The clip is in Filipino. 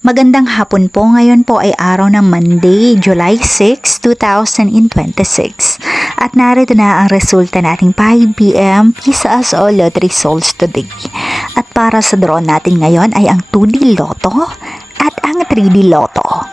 Magandang hapon po. Ngayon po ay araw ng Monday, July 6, 2026. At narito na ang resulta nating 5 p.m. PISAS o Lottery Results today. At para sa draw natin ngayon ay ang 2D Lotto at ang 3D Lotto.